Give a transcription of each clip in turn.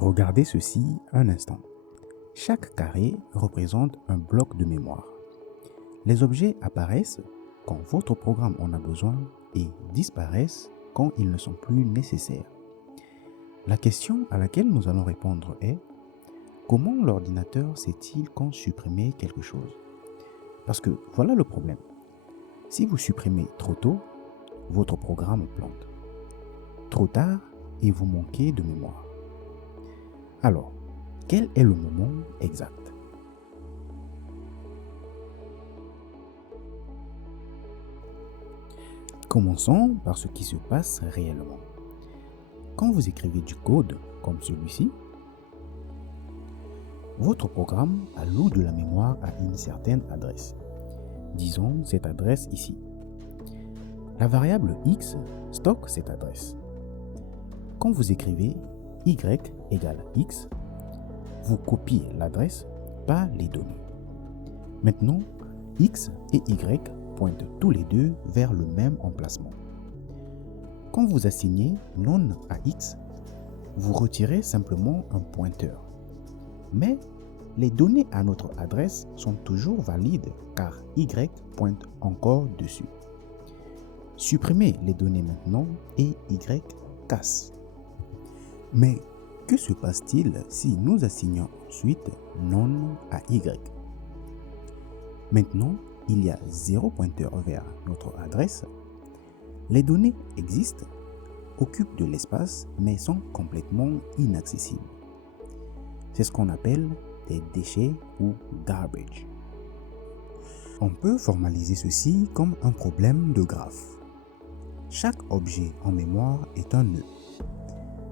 Regardez ceci un instant. Chaque carré représente un bloc de mémoire. Les objets apparaissent quand votre programme en a besoin et disparaissent quand ils ne sont plus nécessaires. La question à laquelle nous allons répondre est: comment l'ordinateur sait-il quand supprimer quelque chose? Parce que voilà le problème. Si vous supprimez trop tôt, votre programme plante. Trop tard et vous manquez de mémoire. Alors, quel est le moment exact? Commençons par ce qui se passe réellement. Quand vous écrivez du code comme celui-ci, votre programme alloue de la mémoire à une certaine adresse. Disons cette adresse ici. La variable x stocke cette adresse. Quand vous écrivez y égale x, vous copiez l'adresse, pas les données. Maintenant, x et y pointent tous les deux vers le même emplacement. Quand vous assignez non à x, vous retirez simplement un pointeur. Mais les données à notre adresse sont toujours valides car y pointe encore dessus. Supprimez les données maintenant et y casse. Mais que se passe-t-il si nous assignons ensuite non à y? Maintenant, il y a 0 pointeur vers notre adresse. Les données existent, occupent de l'espace, mais sont complètement inaccessibles. C'est ce qu'on appelle des déchets ou garbage. On peut formaliser ceci comme un problème de graphe. Chaque objet en mémoire est un nœud.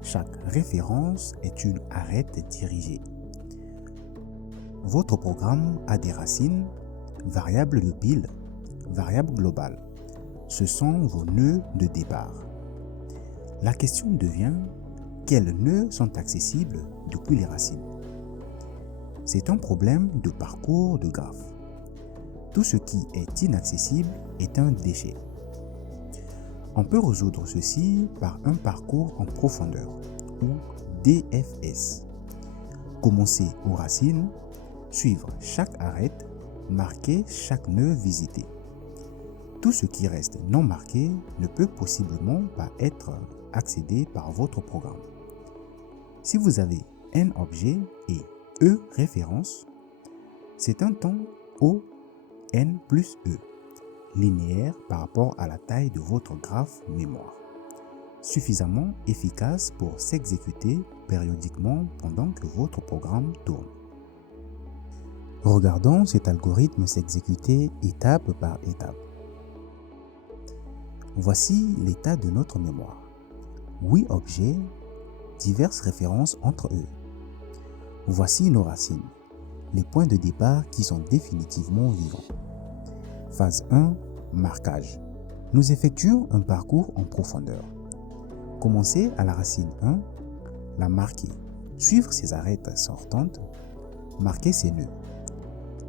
Chaque référence est une arête dirigée. Votre programme a des racines, variables de pile, variables globales. Ce sont vos nœuds de départ. La question devient: quels nœuds sont accessibles depuis les racines? C'est un problème de parcours de graphe. Tout ce qui est inaccessible est un déchet. On peut résoudre ceci par un parcours en profondeur, ou DFS. Commencer aux racines, suivre chaque arête, marquer chaque nœud visité. Tout ce qui reste non marqué ne peut possiblement pas être accédé par votre programme. Si vous avez n objets et e références, c'est un temps O n plus e, linéaire par rapport à la taille de votre graphe mémoire, suffisamment efficace pour s'exécuter périodiquement pendant que votre programme tourne. Regardons cet algorithme s'exécuter étape par étape. Voici l'état de notre mémoire. 8 objets, diverses références entre eux. Voici nos racines, les points de départ qui sont définitivement vivants. Phase 1, marquage. Nous effectuons un parcours en profondeur. Commencer à la racine 1, la marquer, suivre ses arêtes sortantes, marquer ses nœuds.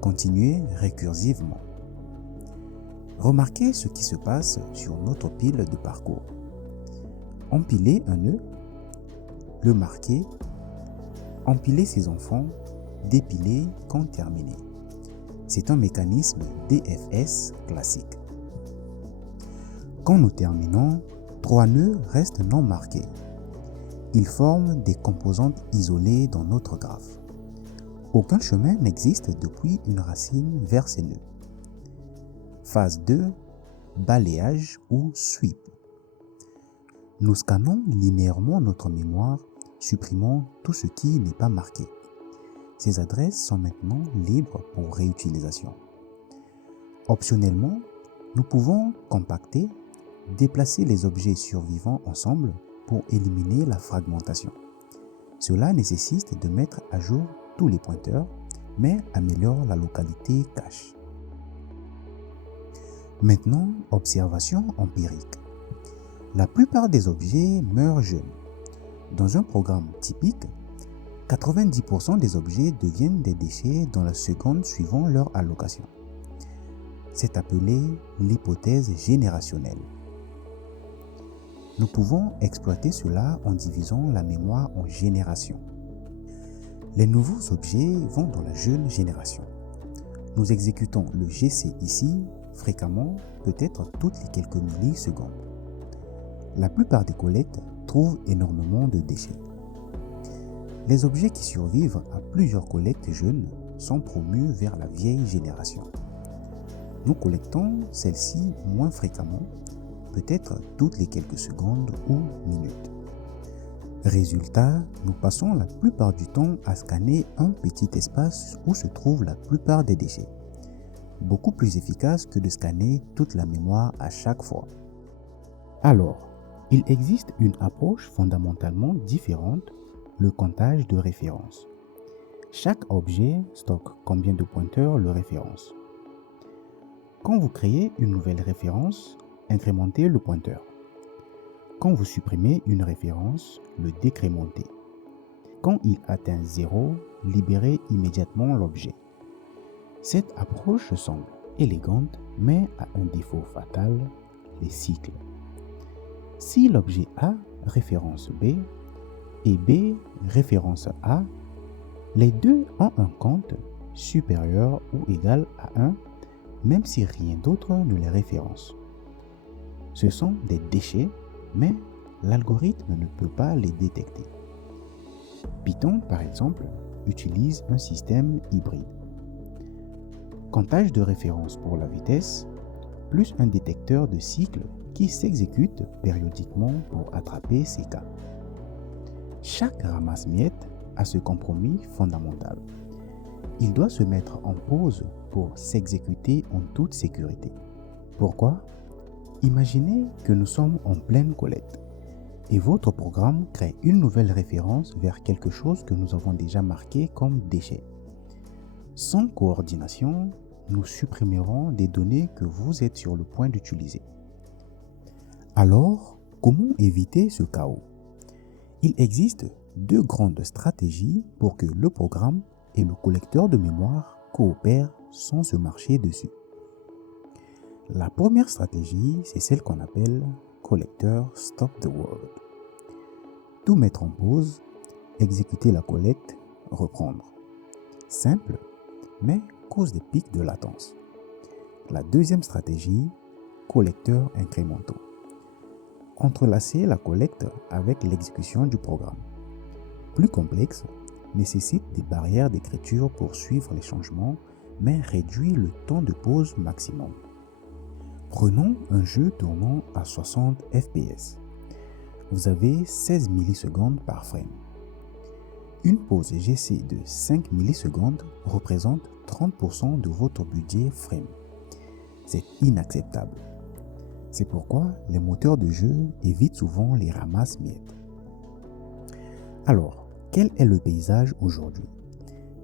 Continuer récursivement. Remarquez ce qui se passe sur notre pile de parcours. Empiler un nœud, le marquer, empiler ses enfants, dépiler quand terminé. C'est un mécanisme DFS classique. Quand nous terminons, 3 nœuds restent non marqués. Ils forment des composantes isolées dans notre graphe. Aucun chemin n'existe depuis une racine vers ces nœuds. Phase 2, balayage ou sweep. Nous scannons linéairement notre mémoire, supprimant tout ce qui n'est pas marqué. Ces adresses sont maintenant libres pour réutilisation. Optionnellement, nous pouvons compacter, déplacer les objets survivants ensemble pour éliminer la fragmentation. Cela nécessite de mettre à jour tous les pointeurs, mais améliore la localité cache. Maintenant, observation empirique. La plupart des objets meurent jeunes. Dans un programme typique, 90% des objets deviennent des déchets dans la seconde suivant leur allocation. C'est appelé l'hypothèse générationnelle. Nous pouvons exploiter cela en divisant la mémoire en générations. Les nouveaux objets vont dans la jeune génération. Nous exécutons le GC ici fréquemment, peut-être toutes les quelques millisecondes. La plupart des collectes trouvent énormément de déchets. Les objets qui survivent à plusieurs collectes jeunes sont promus vers la vieille génération. Nous collectons celles-ci moins fréquemment, peut-être toutes les quelques secondes ou minutes. Résultat, nous passons la plupart du temps à scanner un petit espace où se trouvent la plupart des déchets. Beaucoup plus efficace que de scanner toute la mémoire à chaque fois. Alors, il existe une approche fondamentalement différente, le comptage de référence. Chaque objet stocke combien de pointeurs le référence. Quand vous créez une nouvelle référence, incrémentez le pointeur. Quand vous supprimez une référence, le décrémentez. Quand il atteint 0, libérez immédiatement l'objet. Cette approche semble élégante, mais a un défaut fatal, les cycles. Si l'objet A référence B et B référence A, les deux ont un compte supérieur ou égal à 1, même si rien d'autre ne les référence. Ce sont des déchets, mais l'algorithme ne peut pas les détecter. Python, par exemple, utilise un système hybride. Comptage de référence pour la vitesse, plus un détecteur de cycles qui s'exécute périodiquement pour attraper ces cas. Chaque ramasse-miettes a ce compromis fondamental. Il doit se mettre en pause pour s'exécuter en toute sécurité. Pourquoi? Imaginez que nous sommes en pleine collecte et votre programme crée une nouvelle référence vers quelque chose que nous avons déjà marqué comme déchet. Sans coordination, nous supprimerons des données que vous êtes sur le point d'utiliser. Alors, comment éviter ce chaos? Il existe deux grandes stratégies pour que le programme et le collecteur de mémoire coopèrent sans se marcher dessus. La première stratégie, c'est celle qu'on appelle collecteur Stop the World. Tout mettre en pause, exécuter la collecte, reprendre. Simple, mais cause des pics de latence. La deuxième stratégie, collecteurs incrémentaux. Entrelacer la collecte avec l'exécution du programme. Plus complexe, nécessite des barrières d'écriture pour suivre les changements, mais réduit le temps de pause maximum. Prenons un jeu tournant à 60 fps. Vous avez 16 millisecondes par frame. Une pause GC de 5 millisecondes représente 30% de votre budget frame. C'est inacceptable. C'est pourquoi les moteurs de jeu évitent souvent les ramasse-miettes. Alors, quel est le paysage aujourd'hui?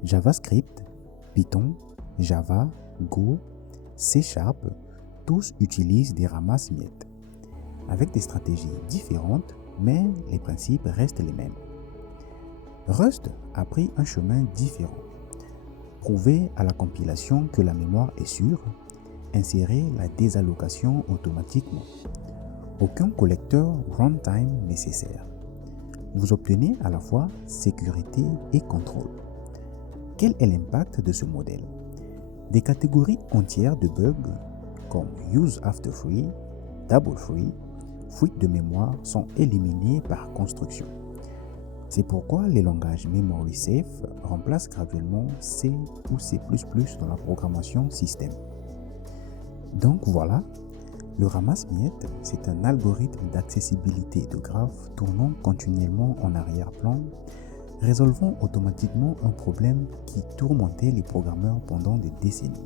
JavaScript, Python, Java, Go, C#, tous utilisent des ramasse-miettes. Avec des stratégies différentes, mais les principes restent les mêmes. Rust a pris un chemin différent. Prouver à la compilation que la mémoire est sûre, insérer la désallocation automatiquement. Aucun collecteur runtime nécessaire. Vous obtenez à la fois sécurité et contrôle. Quel est l'impact de ce modèle? Des catégories entières de bugs comme use after free, double free, fuite de mémoire sont éliminées par construction. C'est pourquoi les langages memory safe remplacent graduellement C ou C++ dans la programmation système. Donc voilà, le ramasse-miettes, c'est un algorithme d'accessibilité de graphes tournant continuellement en arrière-plan, résolvant automatiquement un problème qui tourmentait les programmeurs pendant des décennies.